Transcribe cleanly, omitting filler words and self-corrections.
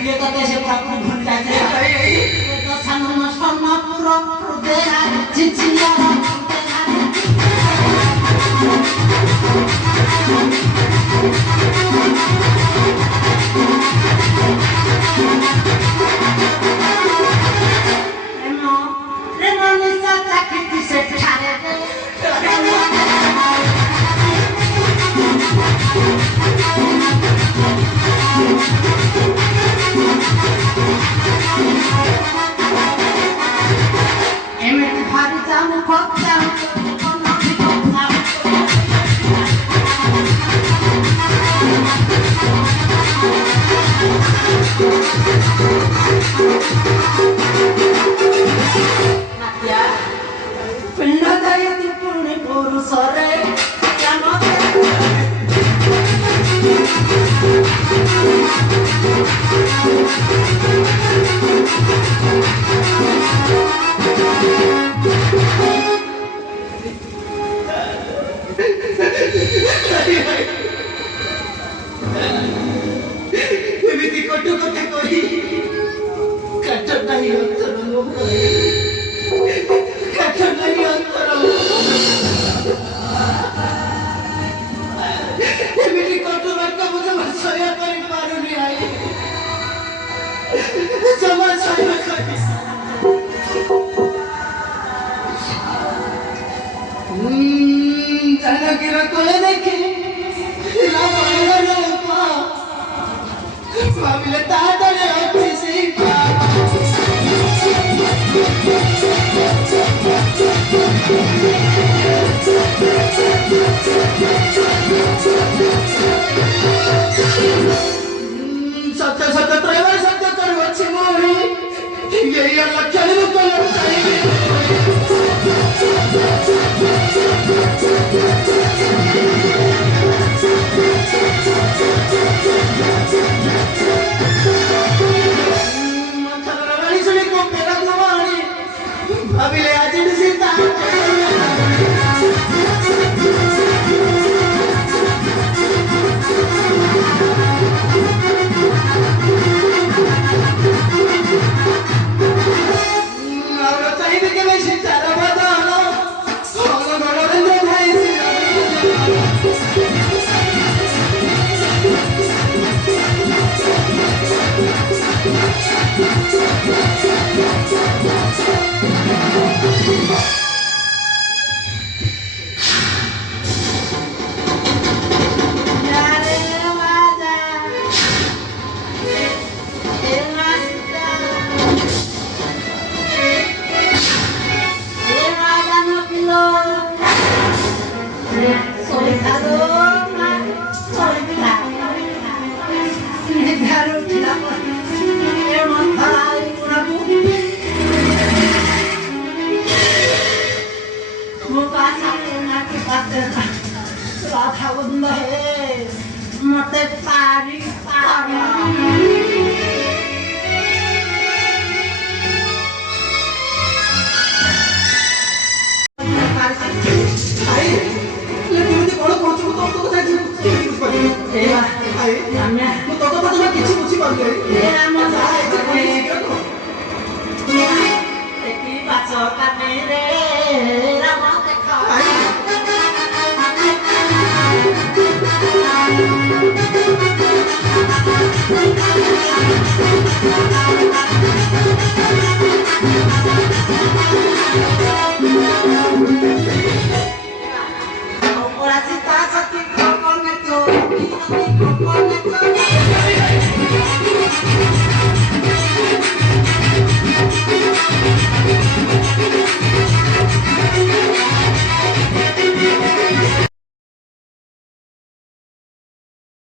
Dia kata siapa aku pun saja. Kita sama-sama pura-pura berada cincin yang Remo bisa sakit di sekitar. ଏମିତି କଟୁ କଥା କହି କାଠ ନାହିଁ ଅନ୍ତର କାଠ ନାହିଁ ଅନ୍ତର ଏମିତି କଟୁ ବାକ୍ୟ ମୁଁ ଜମା ସହ୍ୟ କରିପାରୁନି ଆଇ ଜମା ସହ୍ୟ କରି ଜାନକୀର କୋଳେ ଦେଖି ଭାବିଲେ ତା ତଳେ ଅଛି ସେଇ ସତ୍ୟ ସତ୍ୟ ପ୍ରେମ ସତ୍ୟ କରୁଅଛି ମୋରି ଏଇ ଲକ୍ଷଣରୁ କଣ ଚାହିଁବି ভাবিলে আজি সীতা আমরা চাইবে কেবে সীতার বদন mate pari para Pacokan